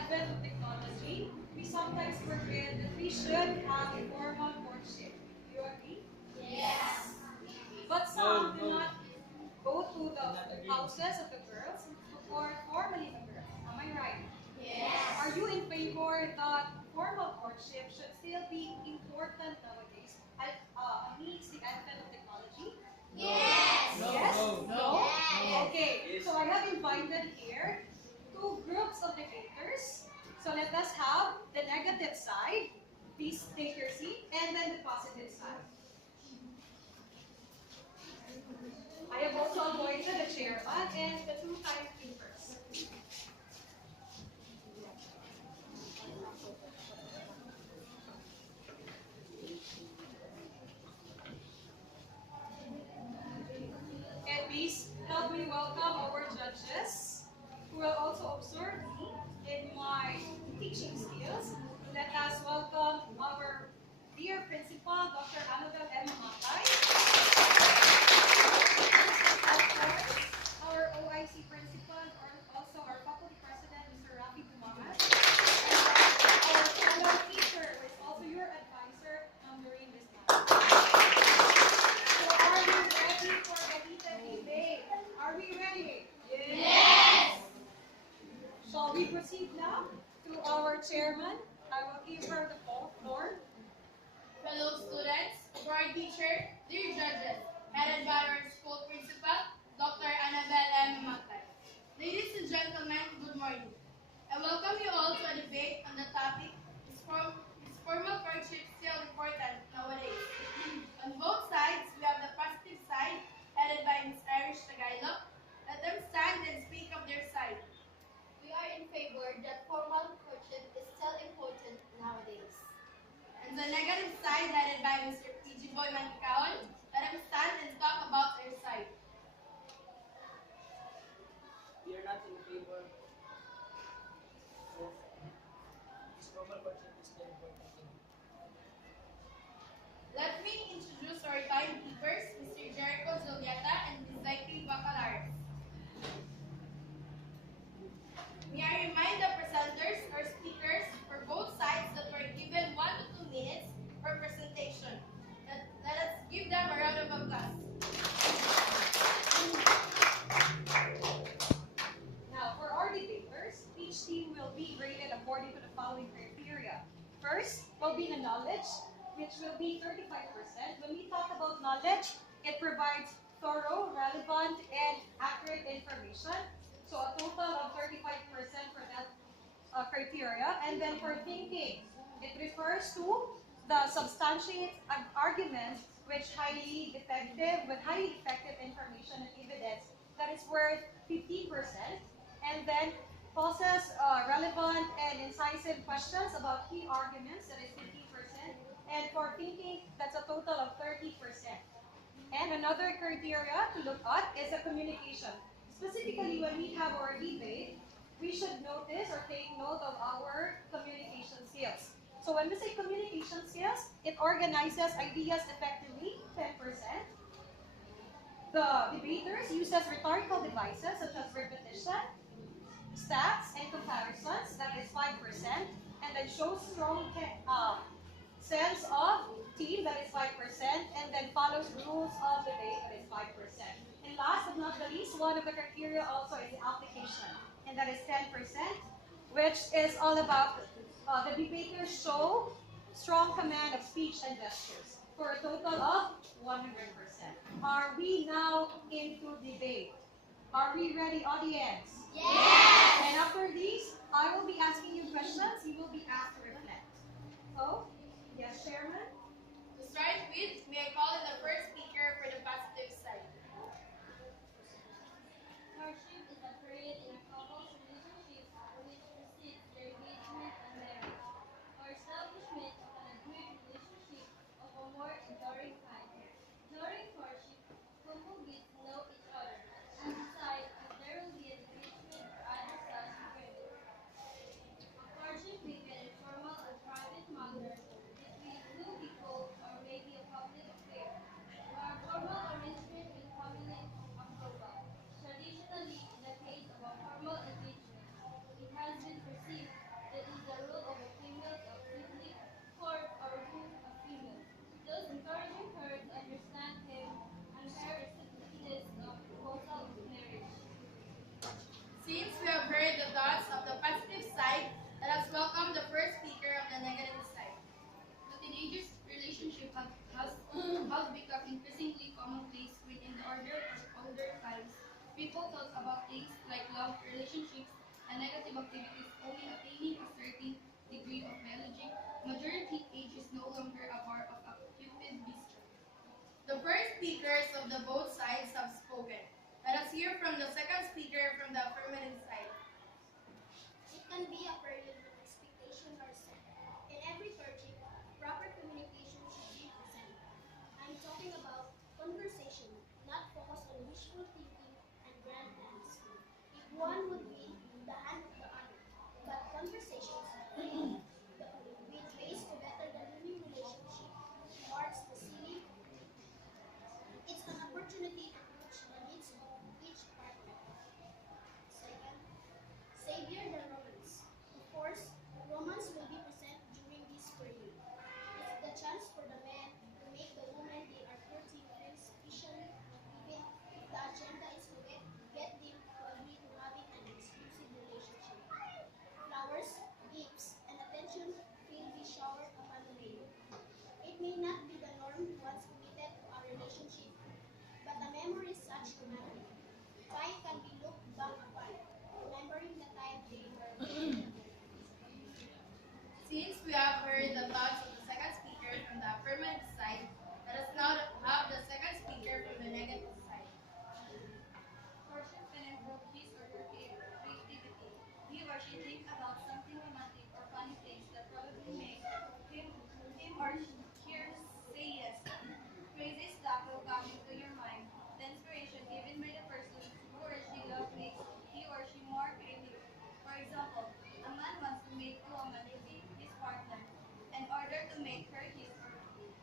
advent of technology, we sometimes forget that we should have a formal courtship. Do you agree? Yes. But some do not go to the houses of the girls to court formally the girls. Am I right? Yes. Are you in favor that formal courtship should still be important nowadays amidst the advent of technology? Yes. Yes? No? Yes. Okay, so I have invited here two groups of debaters. So let us have the negative side. Please take your seat, and then the positive side. I have also appointed the chairman and the two timekeepers. And please help me welcome our judges who will also observe me in my teaching skills. Let us welcome our dear principal, Dr. Annabel M. Matay. Of course, our OIC principal, or also our faculty president, Mr. Rafi Bumangat. Our fellow teacher, who is also your advisor during this time. So are you ready for the heated debate? Are we ready? Yes. Shall we proceed now to our chairman? I will give her the floor. Fellow students, board teacher, dear judges, headed by our school principal, Dr. Annabel M. Matay. Ladies and gentlemen, good morning. I welcome you all to a debate on the topic, is formal courtship still important nowadays? On both sides, we have the positive side, headed by Ms. Irish Tagailo. Let them stand and speak of their side. We are in favor that formal courtship is still important nowadays. And the negative side, headed by Mr. PG Boy Mancaon, let them stand and talk about their side. We are not in favor of this formal courtship is still important. Let me introduce our timekeepers, Mr. Jericho Zulieta and Ms. Zaiki Bacalares. May I remind the presenters or speakers for both sides that we're given 1 to 2 minutes for presentation. Let us give them a round of applause. Now, for our debaters, each team will be graded according to the following criteria. First will be the knowledge, which will be 35%. When we talk about knowledge, it provides thorough, relevant, and accurate information. So a total of 35% for that criteria. And then for thinking, it refers to the substantiate arguments which highly effective, with highly effective information and evidence that is worth 15%. And then poses relevant and incisive questions about key arguments, that is 15%. And for thinking, that's a total of 30%. And another criteria to look at is a communication. Specifically, when we have our debate, we should notice or take note of our communication skills. So when we say communication skills, it organizes ideas effectively, 10%. The debaters uses rhetorical devices such as repetition, stats, and comparisons, that is 5%. And then shows strong sense of team, that is 5%. And then follows rules of debate, that is 5%. And last but not the least, one of the criteria also is the application, and that is 10%, which is all about the debaters show strong command of speech and gestures for a total of 100%. Are we now into debate? Are we ready, audience? Yes! And after these, I will be asking you questions. You will be asked to reflect. So, yes, Chairman? To start with, may I call in the first speaker for the positive side. Courtship is a period in a couple's relationship which precedes their engagement and marriage, or establishment of an agreed relationship of a more enduring kind. During courtship, couple get to know each other and decide if there will be an engagement or other such agreement. A courtship may be an informal and private matter between two people or may be a public affair, where a formal arrangement the thoughts of the positive side, let us welcome the first speaker of the negative side. The teenagers' relationship has become increasingly commonplace when in the older times, people thought about things like love, relationships, and negative activities only attaining a certain degree of maturity. Age is no longer a bar of a cupid bistro. The first speakers of the both sides have spoken. Let us hear from the second speaker from the affirmative side. It can be a period when expectations are set. In every courtship, proper communication should be present. I'm talking about conversation, not focus on wishful thinking and grand plans. If one would win the hand of the other, but conversations with ways to better the living relationship towards the ceiling, it's an opportunity to approach the needs of each partner. Second, savior the romance. Of course, romance will be present during this period. It's the chance for the man to make the woman they are courting feel special, even if the agenda is to get them to agree to having an exclusive relationship. Flowers, gifts, and attention will be showered upon the maid. It may not be the norm once committed to a relationship, but the memory is such romantic. Time can be looked back upon, remembering the time they were together. Since we have heard the thoughts of the second speaker from the affirmative side, let us now have the second speaker from the negative side. Courtship can improve his or her creativity. He or she thinks about something romantic or funny things that probably make him or her say yes. Crazy stuff will come into your mind. The inspiration given by the person who or she loves makes he or she more creative. For example, a man wants to make a woman his partner. In order to make her his or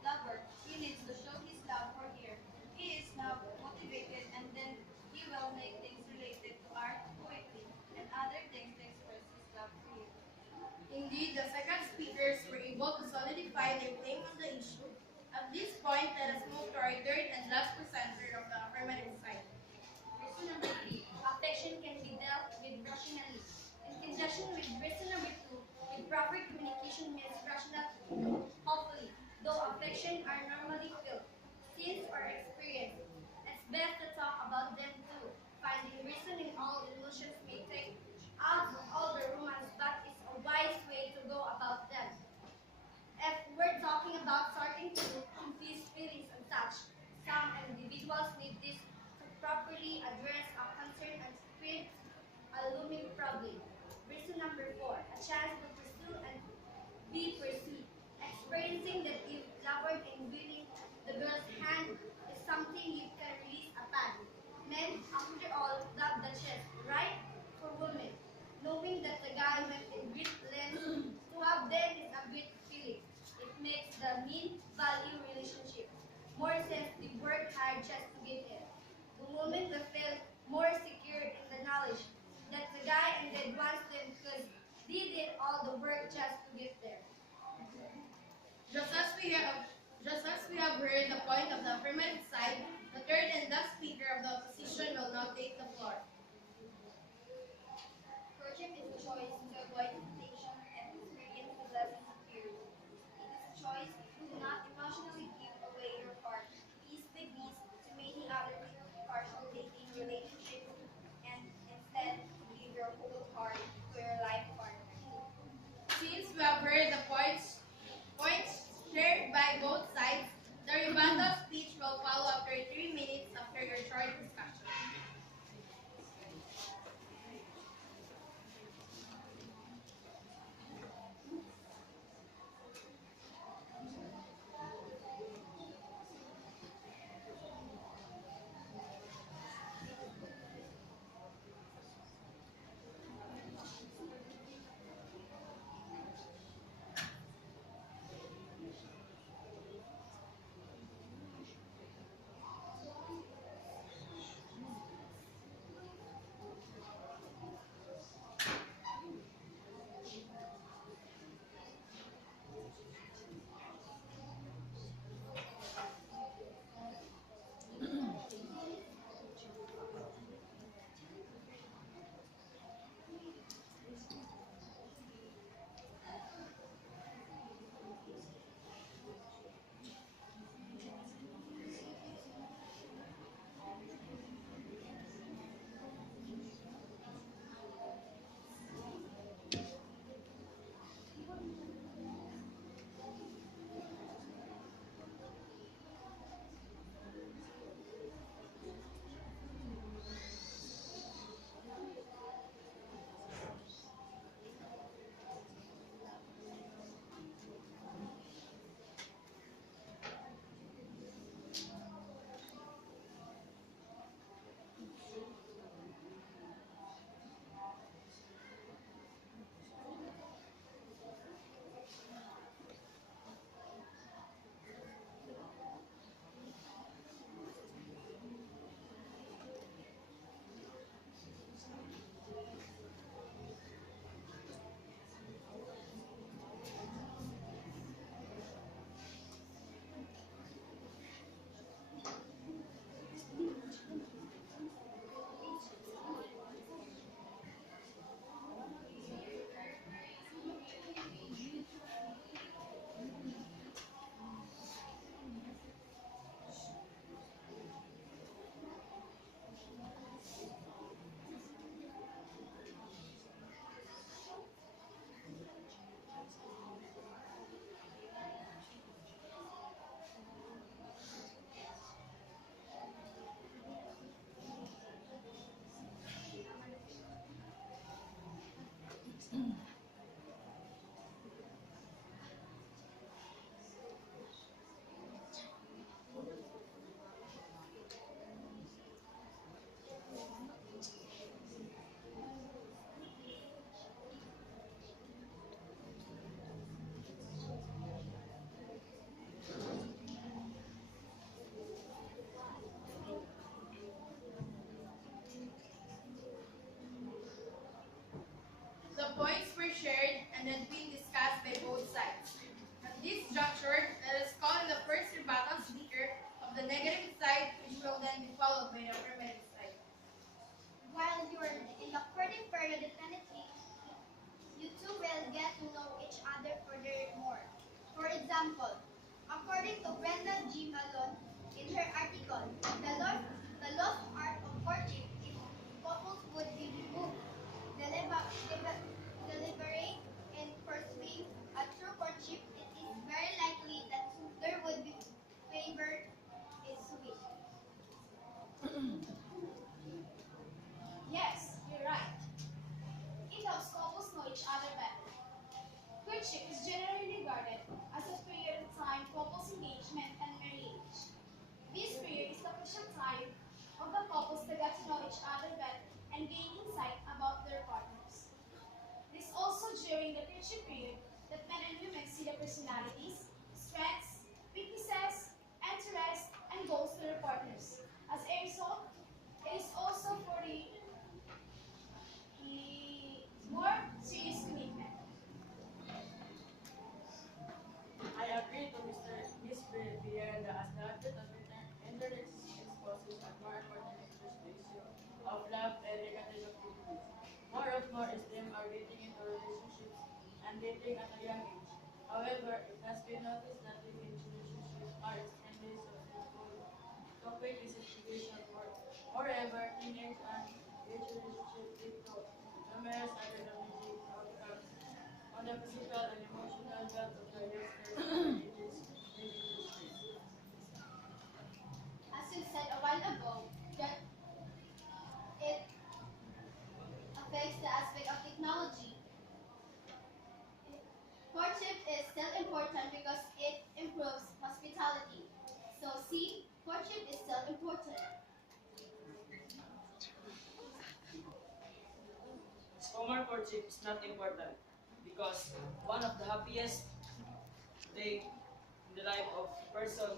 lover, he needs to show his love for her. He is now motivated and then he will make things related to art, poetry, and other things to express his love for you. Indeed, the second speakers were able to solidify their claim on the issue. At this point, let us move to our third and last presenter of the affirmative side. Reason number 3, affection can be dealt with rationally. In conjunction with reason number 2, with proper communication means rational, hopefully, though affection are normally felt, since or experienced. It's best to talk about them too. Finding reason in all illusions may take out all the romance, but it's a wise way to go about them. If we're talking about starting to confuse feelings and such, some individuals need this to properly address a concern and fix a looming problem. Reason number 4, a chance to pursue and be pursued. Experiencing that if lover and willing the girl's hand is something you can release upon. Men, after all, love the chest, right? For women, knowing that the guy went in great lengths to have them is a great feeling. It makes the mean value relationship more sense to work hard just to get it. The woman will feel more secure in the knowledge that the guy indeed wants them because they did all the work just to get there. Just as we have heard the point of the affirmative side, the third and last speaker of the opposition will now take the floor. Courtship is a choice to avoid temptation and experience the blessings of purity. It is a choice to not emotionally give away your heart, piece by piece, to many other partial dating relationships, and instead to give your whole heart to your life partner. Since we have heard the points shared by both sides, the rebuttal speech will follow after 3 minutes after your short discussion. The points were shared and had been discussed by both sides. At this juncture, let us call on the first rebuttal speaker of the negative side, which will then be followed by the affirmative side. While you're in the courting period, definitely, you two will get to know each other furthermore. For example, according to Brenda G. Malone, in her article, the lost art of courtship, if couples would be moved, deliberate, and pursuing a true courtship, it is very likely that there would be favor is sweet. Yes, you're right. It helps couples know each other better. Courtship is generally regarded as a period of time couples engagement and marriage. This period is the crucial time of the couples to get to know each other better and gain insight about their partners. It is also during the courtship period that men and women see the personalities, strengths, weaknesses, interests, and goals of their partners. As a result, it is also for the more serious commitment. I agree to Ms. Villenda as the advent of internet exposes and more important interest the issue of love and reconciliation. More is them are getting into relationships and dating at a young age. However, it has been noticed that teenage relationships are extremely successful. Topic is education work. Moreover, teenage and age relationships lead to numerous other damaging outcomes on the physical and emotional health of the youngsters and ages living in the streets. As you said a while ago, that it affects the aspect of technology. Courtship is still important because it improves hospitality. So see, courtship is still important. Formal courtship is not important because one of the happiest day in the life of person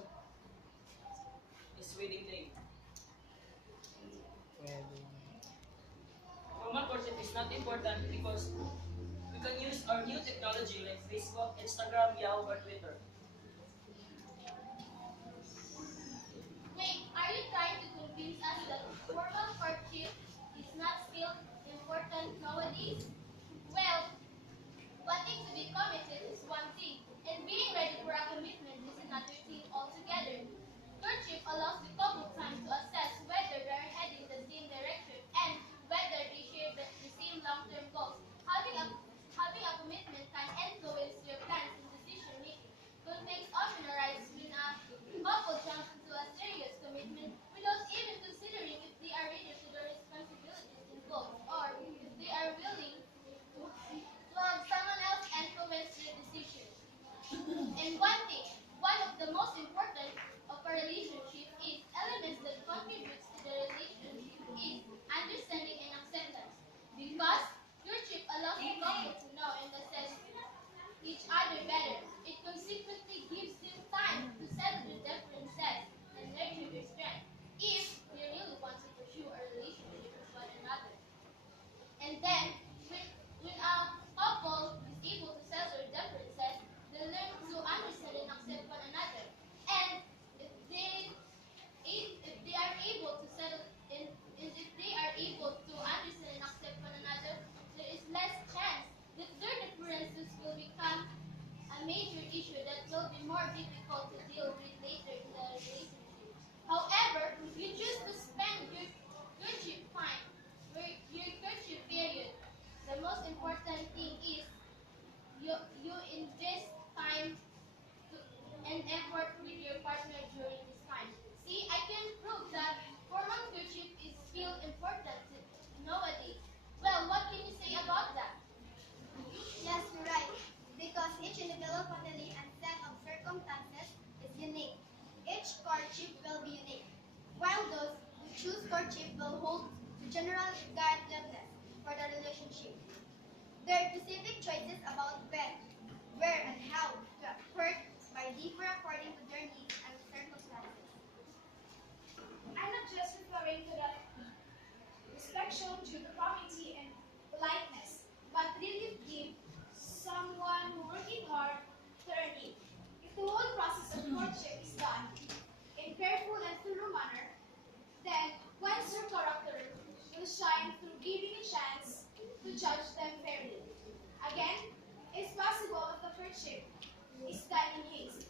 is wedding day. Formal courtship is not important because we can use our new technology like Facebook, Instagram, Yahoo, or Twitter. Wait, are you trying to convince us that formal courtship is not still important nowadays? Well, wanting to be committed is one thing, and being ready for a commitment is another thing altogether. Courtship allows the couple time to assess whether they are heading the same direction and whether they share the same long-term goals. Having a commitment can influence your plans and decision making. Conflicts often arise when a couple jumps into a serious commitment without even considering if they are ready to the responsibilities involved or if they are willing to have someone else influence their decision. And one of the most important of a relationship is elements that contributes to the relationship is understanding and acceptance. Because courtship allows the couple to know and assess each other better. It consequently gives them time to settle their differences and nurture their strength if they really want to pursue a relationship with one another. And then, when a couple is able to settle their differences, they learn to understand and accept one another. And if they if they are able to settle and if they are able to understand and accept one another, there is less chance that their differences will become a major issue that will be more difficult to deal with later in the relationship. However, you choose to spend your courtship time, your courtship period. The most important thing is you invest time and effort with your partner during this time. See, I can prove that formal courtship is still important nowadays. Well, what can you say about that? Yes, you're right. Because each individual family and set of circumstances is unique. Each courtship will be unique. While those who choose courtship will hold to general guidelines for the relationship. Their specific choices about when, where, and how to court may differ according to their needs and circumstances. I'm not just referring to the respect shown to the community and politeness, but really shine through giving a chance to judge them fairly. Again, it's possible that the courtship is done in haste.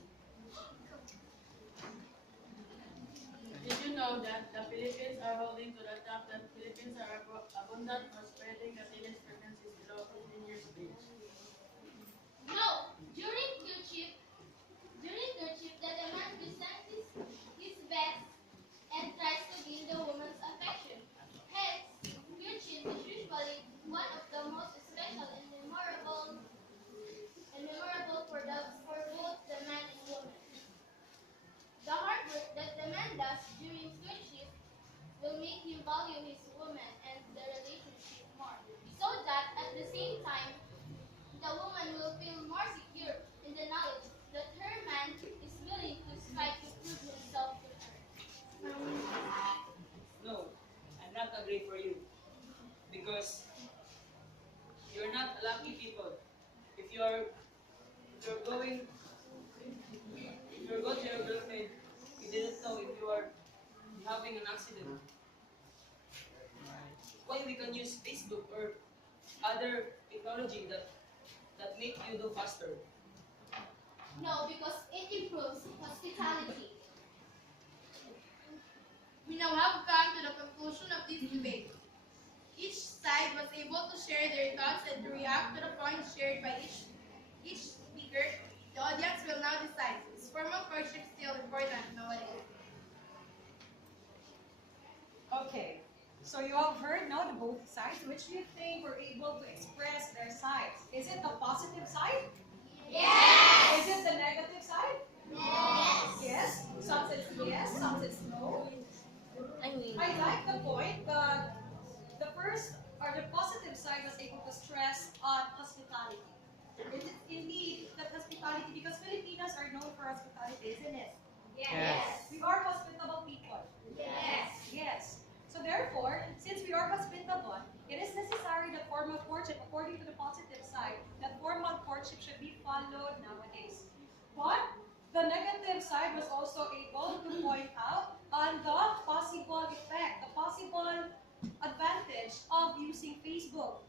Did you know that the Philippines are holding to the fact that Philippines are abundant for spreading the teenage pregnancies below 15 years of age? No, during courtship, the man presents his best and tries to gain the woman's affection. Hence, courtship is usually one of the most special and memorable for both the man and woman. The hard work that the man does during courtship will make him value his woman and the relationship more, so that at the same time, the woman will feel more secure in the knowledge that her man is willing to strive to prove himself to her. No, I'm not agree for you. Because you're not lucky people. If you're going if you're going to your girlfriend, you didn't know if you are having an accident. Why we can use Facebook or other technology that make you do faster? No, because it improves hospitality. We now have come to the conclusion of this debate. Each side was able to share their thoughts and to react to the points shared by each speaker. The audience will now decide, is formal courtship still important nowadays? Okay, so you have heard now the both sides. Which do you think were able to express their sides? Is it the positive side? Yes! Is it the negative side? Yes! Yes? Some says yes, some says no. I like the point that the first or the positive side was able to stress on hospitality. It is indeed that hospitality, because Filipinos are known for hospitality, isn't it? Yes! We are hospitable people. Yes! Yes. So therefore, since we are hospitable, it is necessary that formal courtship, according to the positive side, that formal courtship should be followed nowadays. But the negative side was also able to point out on the possible effect, the possible advantage of using Facebook.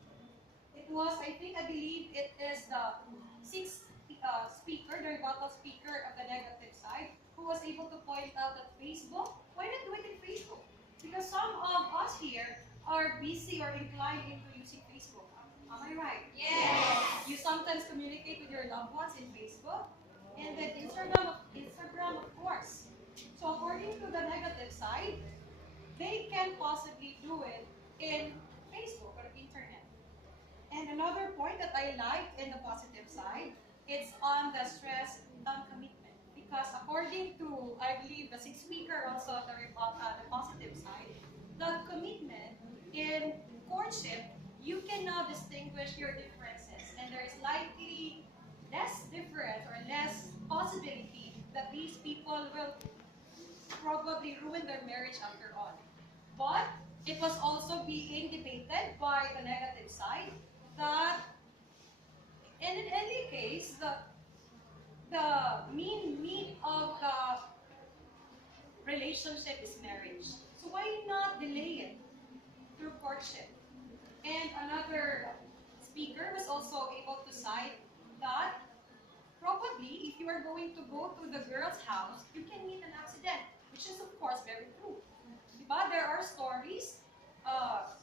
It was, I believe it is the sixth speaker, the rebuttal speaker of the negative side, who was able to point out that Facebook, why not do it in Facebook? Because some of us here are busy or inclined into using Facebook. Am I right? Yes! You sometimes communicate with your loved ones in Facebook, and then Instagram of course. So according to the negative side, they can possibly do it in Facebook or internet. And another point that I like in the positive side, it's on the stress on commitment. Because according to, I believe, the sixth speaker also the positive side, the commitment in courtship, you can now distinguish your differences. And there is likely less difference or less possibility that these people will probably ruin their marriage after all. But it was also being debated by the negative side that, and in any case, the mean of the relationship is marriage. So why not delay it through courtship? And another speaker was also able to cite that probably if you are going to go to the girl's house, you can meet an accident, which is of course very true. But there are stories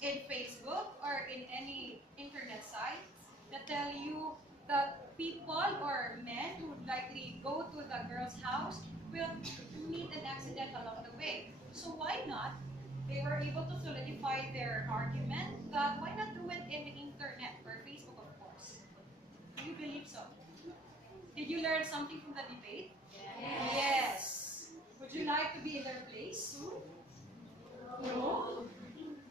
in Facebook or in any internet sites that tell you that people or men who would likely go to the girl's house will meet an accident along the way. So why not? They were able to solidify their argument that why not do it in the internet or Facebook, of course. Do you believe so? Did you learn something from the debate? Yes. Would you like to be in their place? No?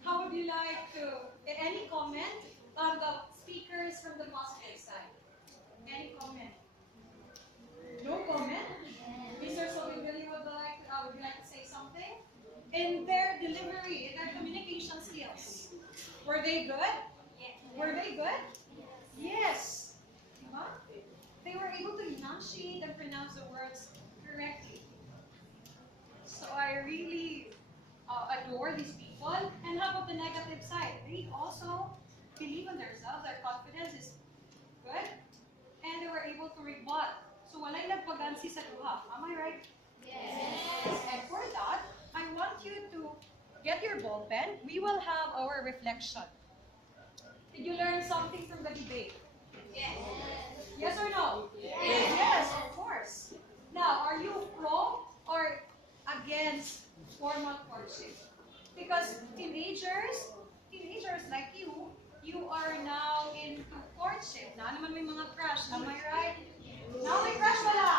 How would you like to, any comment on the speakers from the positive side? Any comment? No comment? Mr. Sobibili would you like to say something? In their delivery, in their communication skills, were they good? Were they good? Yes. Diba? They were able to enunciate and pronounce the words correctly. So I really adore these people people. And how about the negative side? They also believe in themselves, their confidence is good, and they were able to rebut. So walay nagpagansi sa duha. Am I right? Yes. And for that, I want you to get your ball pen. We will have our reflection. Did you learn something from the debate? Yes. Yes or no? Yes. Yes, of course. Now, are you pro or against formal courtship? Because teenagers like you are now into courtship. Na naman may mga crush. Am I right? Now may crush wala?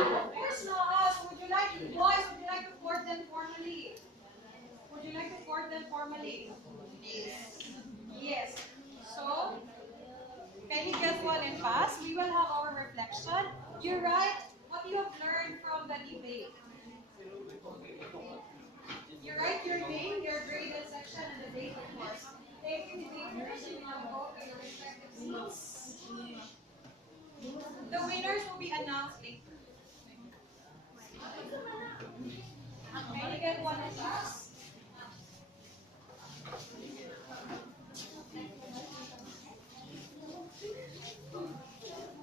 Of course not. So would you like, boys, would you like to court them formally? Would you like to court them formally? Yes. So, can you get one and pass? We will have our reflection. You write what you have learned from the debate. You write your name, your grade and section, and the date, of course. Thank you, debaters. You now go to your respective seats. The winners will be announced later. Can you get one and pass?